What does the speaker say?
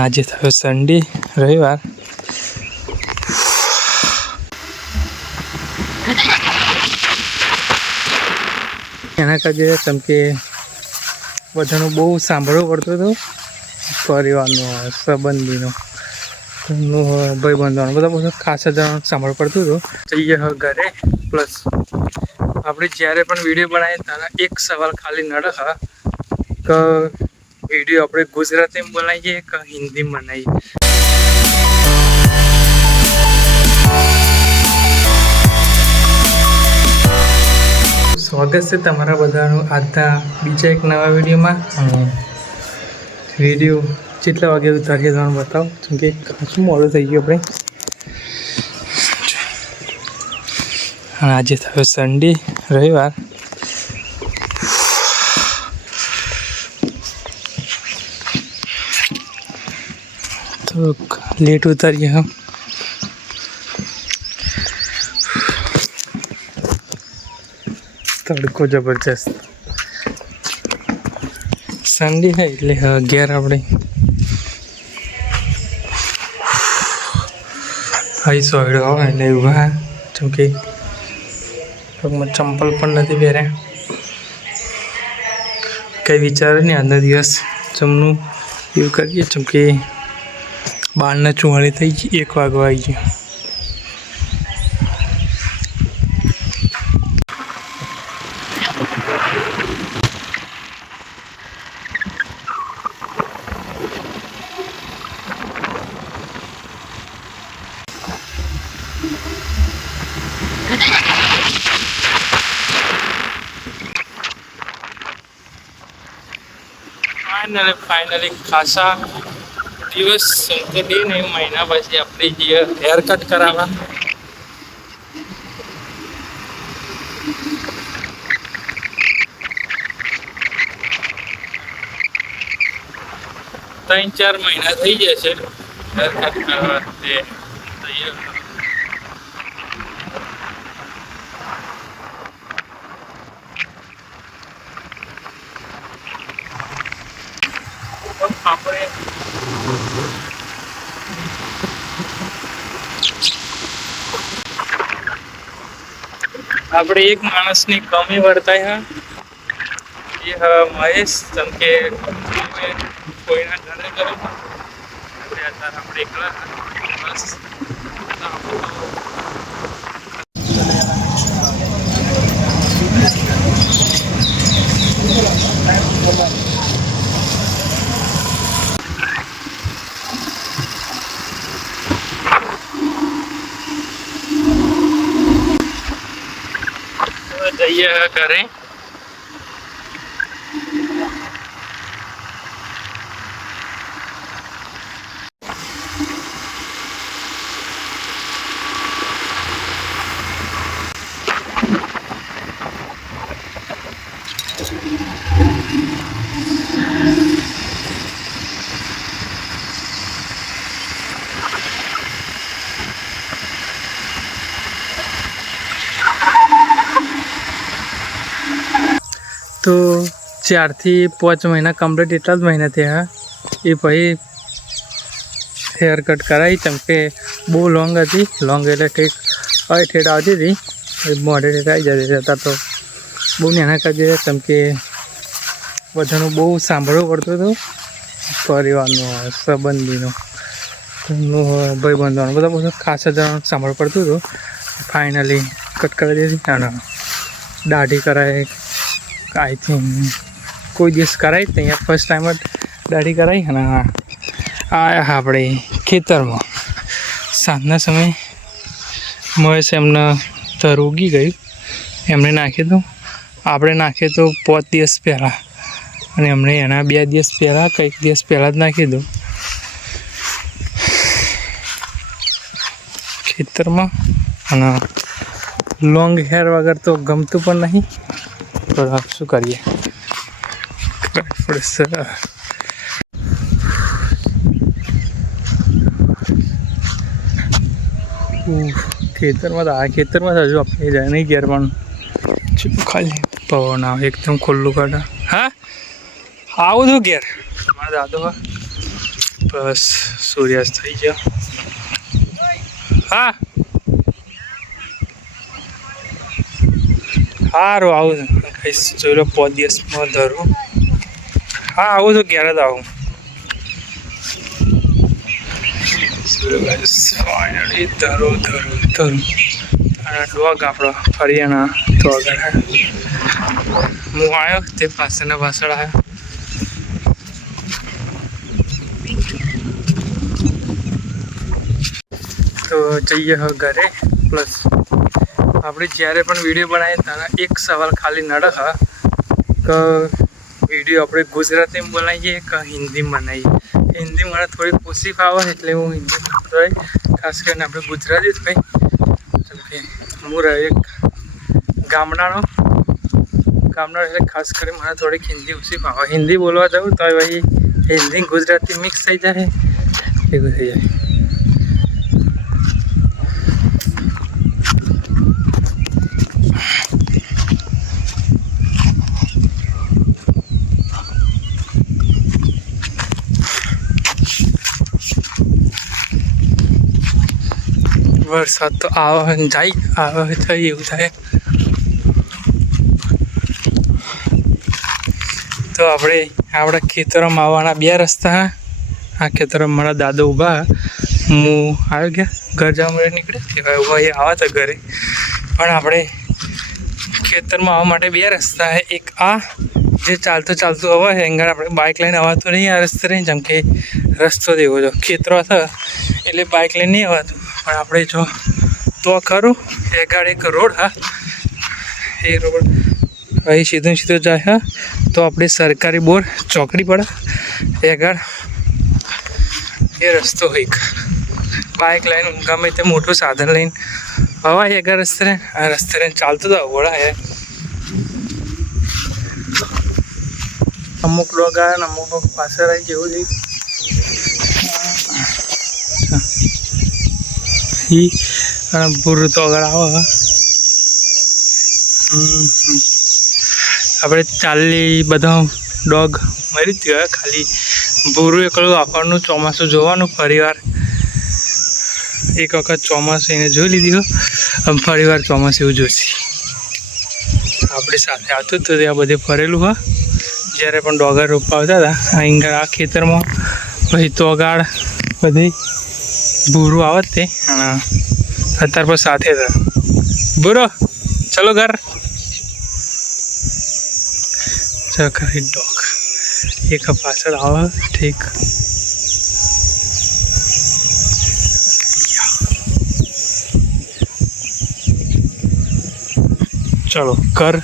આજે થયો સન્ડે રવિવાર. એના કાજે કેમ કે બધાનું બહુ સાંભળવું પડતું હતું, પરિવારનો સંબંધીનો ભાઈબંધોનો બધા ખાસ જણાનું સાંભળવું પડતું હતું. જઈએ હવે ઘરે. પ્લસ આપણે જ્યારે પણ વિડીયો બનાવીએ ત્યારે એક સવાલ ખાલી નડે હા કે વિડીયો આપણે ગુજરાતીમાં બનાવીએ કે હિન્દીમાં બનાવીએ. સ્વાગત છે તમારા બધાનું આજના બીજા એક નવા વિડીયોમાં. વિડીયો કેટલા વાગે ઉતારીએ તમને બતાવો, કેમ કે ખાસું મોડું થઈ ગયું આપણે. અને આજે થયો સન્ડે રવિવાર. તો લેટ ઉતારીએ હા. તડકો જબરજસ્ત. સન્ડે है એટલે 11 આપણે હાઈ સોયડો આવે એટલે ઊભા, જેમ કે પગમાં ચંપલ પણ નથી પહેર્યા. કંઈ વિચારે નહીં આજનો દિવસ જમનું એવું કરીએ, જેમ કે 12:44 થઈ ગઈ, 1 વાગવા આવી ગયો. ફાઇનલી ખાસા દિવસ ડે ને મહિના પછી આપણે જે હેર કટ કરાવવા. ત્રણ ચાર મહિના થઈ જશે હેર કટ કરવા. તે આપણે એક માણસની કમી વર્તાય એ મહેશ, જેમ કે કોઈના ઘરે ગયો અત્યારે આપણે એકલા બસ. જઈએ ઘરે. તો 4 થી 5 મહિના કમ્પ્લીટ એટલા જ મહિના થયા. એ પછી હેર કટ કરાવી, કેમ કે બહુ લોંગ હતી. લોંગ એટલે ઠીક હવે ઠેઠ આવતી હતી, મોઢે ઠેઠ આવી જતી હતા. તો બહુ નાના કાજે કેમ કે બધાનું બહુ સાંભળવું પડતું હતું, પરિવારનો સંબંધીનો ભાઈબંધોનો બધા ખાસ જણાનું સાંભળવું પડતું હતું. ફાઇનલી કટ કરી દીધી. અને દાઢી કરાવી, આઈ થિંક કોઈ દિવસ કરાવી જ અહીંયા ફર્સ્ટ ટાઈમ જ દાઢી કરાવી. અને આવ્યા આપણે ખેતરમાં સાંજના સમયે. મહેશ એમને તર ઉગી ગયું, એમણે નાખ્યું હતું. આપણે નાખીએ તો 5 દિવસ પહેલાં, અને એમણે એના 2 દિવસ પહેલાં કંઈક દિવસ પહેલાં જ નાખી દઉં ખેતરમાં. અને લોંગ હેર વગર તો ગમતું પણ નહીં, તો શું કરીએ, પડશે. ખેતરમાં તો આ ખેતરમાં હજુ આપણે જાય નહીં ઘેર, પણ ખાલી પવન આવે એકદમ ખુલ્લું કાઢે. હા આવું છું ઘેર મારા દાદો. બસ સૂર્યાસ્ત થઈ ગયો. હા સારું આવું કહીશ. જોઈ લો 5 દિવસમાં ધરું. હા આવું તો ક્યારે જ આવું. ફાઇનલી ધરું. અને ડોગ આપણો હરિયાણા તો આગળ હું આવ્યો તે પાછળ આવ્યો. તો જઈએ હવે ઘરે. પ્લસ આપણે જ્યારે પણ વિડીયો બનાવીએ ત્યારે એક સવાલ ખાલી નડે કે વિડીયો આપણે ગુજરાતીમાં બનાવીએ કે હિન્દીમાં બનાવીએ. હિન્દી મને થોડી ઓછી ફાવે એટલે હું હિન્દીમાં ટ્રાય, ખાસ કરીને આપણે ગુજરાતી જ કંઈ. જેમ કે હું એક ગામડાનો એટલે ખાસ કરીને મને થોડીક હિન્દી ઓછી ફાવે. હિન્દી બોલવા જાઉં તો ભાઈ હિન્દી ગુજરાતી મિક્સ થઈ જાય, એવું થઈ જાય. વરસાદ તો આવે જાય આવે થાય એવું થાય. તો આપણે આપણા ખેતરોમાં આવવાના 2 રસ્તા. આ ખેતરમાં મારા દાદા ઊભા, હું આવી ગયા ઘર જવા માટે નીકળ્યા ઊભા એ આવા હતા ઘરે. પણ આપણે ખેતરમાં આવવા માટે 2 રસ્તા છે. એક આ જે ચાલતું આવે છે એંગળ આપણે બાઇક લઈને આવવાતું નહીં. આ રસ્તે નહીં, જેમ કે રસ્તો દેવો જો ખેતરો હતા એટલે બાઇક લઈને નહીં આવવાતું. પણ આપણે જો તો ખરું એ ગાડી એક રોડ હા, એ રોડ અહીં સીધો જાય હા. તો આપણે સરકારી બોર ચોકડી પડે એ આગળ એ રસ્તો હોય. બાઇક લઈને ગમે તે મોટું સાધન લઈને હવાય આગળ રસ્તે આ રસ્તે ચાલતું તો ઘોડા હે. અમુક લોક આવે ને અમુક લોક પાછળ આવી જેવું જોઈએ. પૂરું તો આગળ આવે. આપણે ચાલી બધા ડોગ મરી જ ગયા. ખાલી ભૂરું એકલું આપણનું ચોમાસું જોવાનું ફરીવાર. એક વખત ચોમાસું એને જોઈ લીધી ફરીવાર ચોમાસું એવું જોઈશે. આપણી સાથે આવતું હતું ત્યાં બધે ફરેલું હા. જ્યારે પણ ડોગર રોપવા આવતા હતા અહીં આ ખેતરમાં પછી તો આગળ બધી ભૂરું આવત તે. અત્યાર પર સાથે હતા ભૂરો ચલો ઘર ચકરી ડોગ એક પાછળ આવે ઠીક. ચલો ઘર